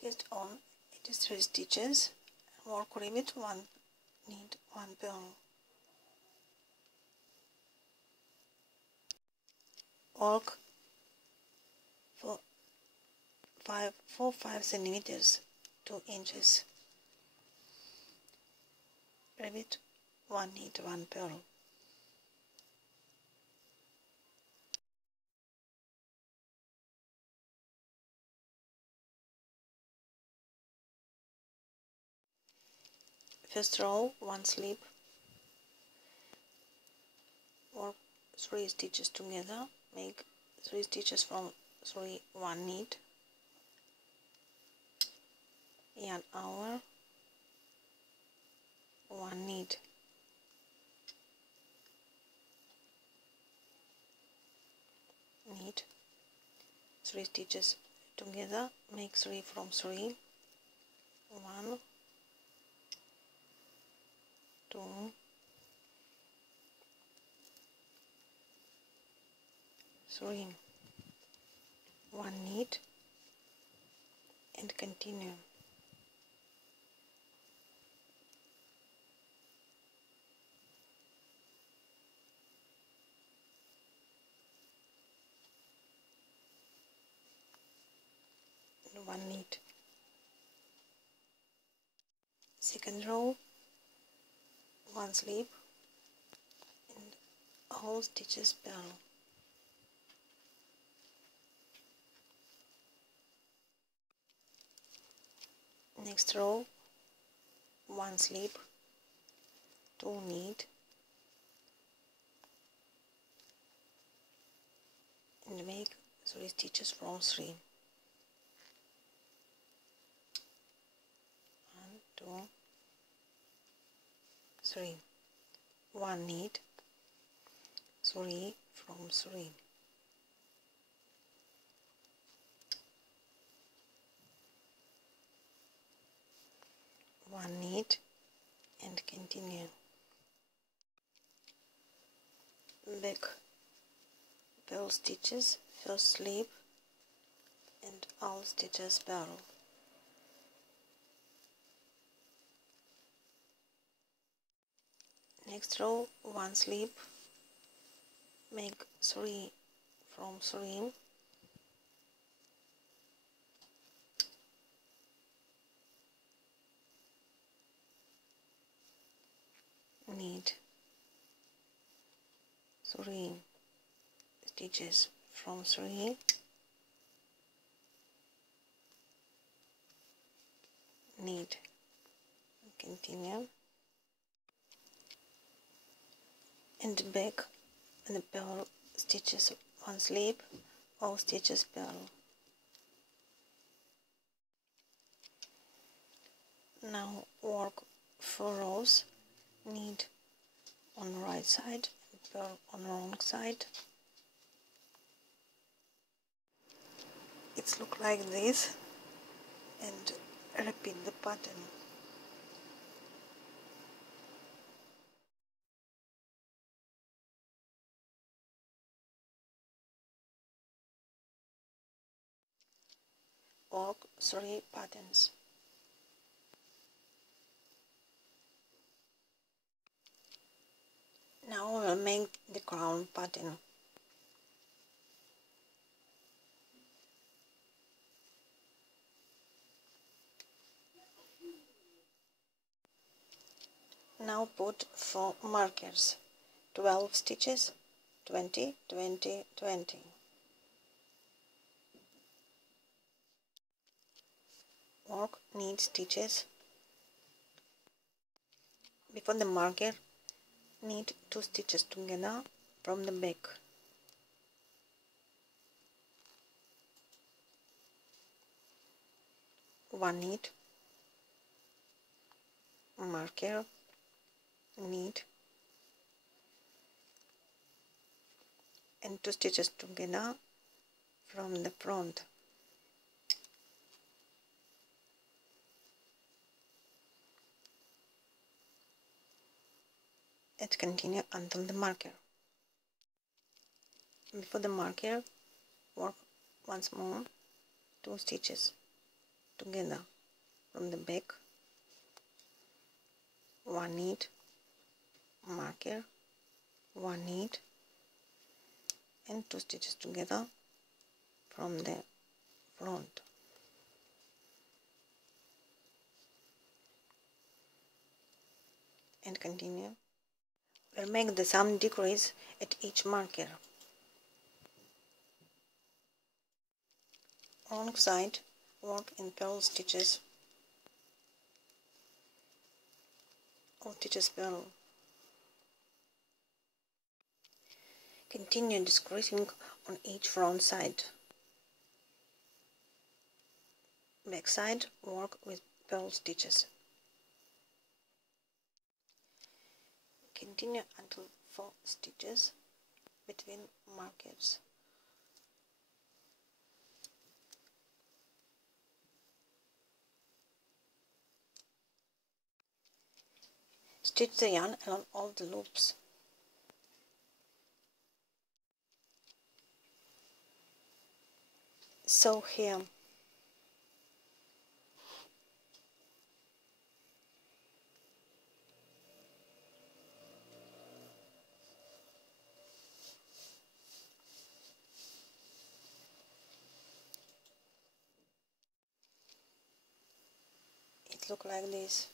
Based on 83 stitches, work rivet 1 knit 1 purl. Work for 5 centimeters 2 inches. Rivet 1 knit 1 purl. First row 1 slip, work 3 stitches together, make 3 stitches from 3 1 knit, yarn over, 1 knit, knit, 3 stitches together, make 3 from 3, 1, 2, 3, 1 knit, and continue. And 1 knit. Second row 1 slip and all stitches purl. Next row 1 slip, 2 knit, and make 3 stitches from 3. 1, 2, 3. 1 knit, 3 from 3. 1 knit and continue. Back purl stitches, first slip and all stitches purl. Next row 1 slip, make 3 from 3, knit 3 stitches from 3, knit, continue, and back the purl stitches 1 slip, all stitches purl. Now work 4 rows, knit on the right side and purl on the wrong side. It's look like this, and repeat the pattern. Work 3 patterns. Now we'll make the crown pattern. Now put 4 markers, 12 stitches, 20, 20, 20. Work knit stitches. Before the marker, knit 2 stitches together from the back. One knit, marker, knit, and 2 stitches together from the front. And continue until the marker. Before the marker, work once more 2 stitches together from the back, 1 needle marker, 1 needle, and 2 stitches together from the front. And continue. We'll make the sum decrease at each marker. Wrong side, work in purl stitches, all stitches purl. Continue decreasing on each front side. Back side, work with purl stitches. Continue until 4 stitches between markers. Stitch the yarn along all the loops. Sew here. It looks like this.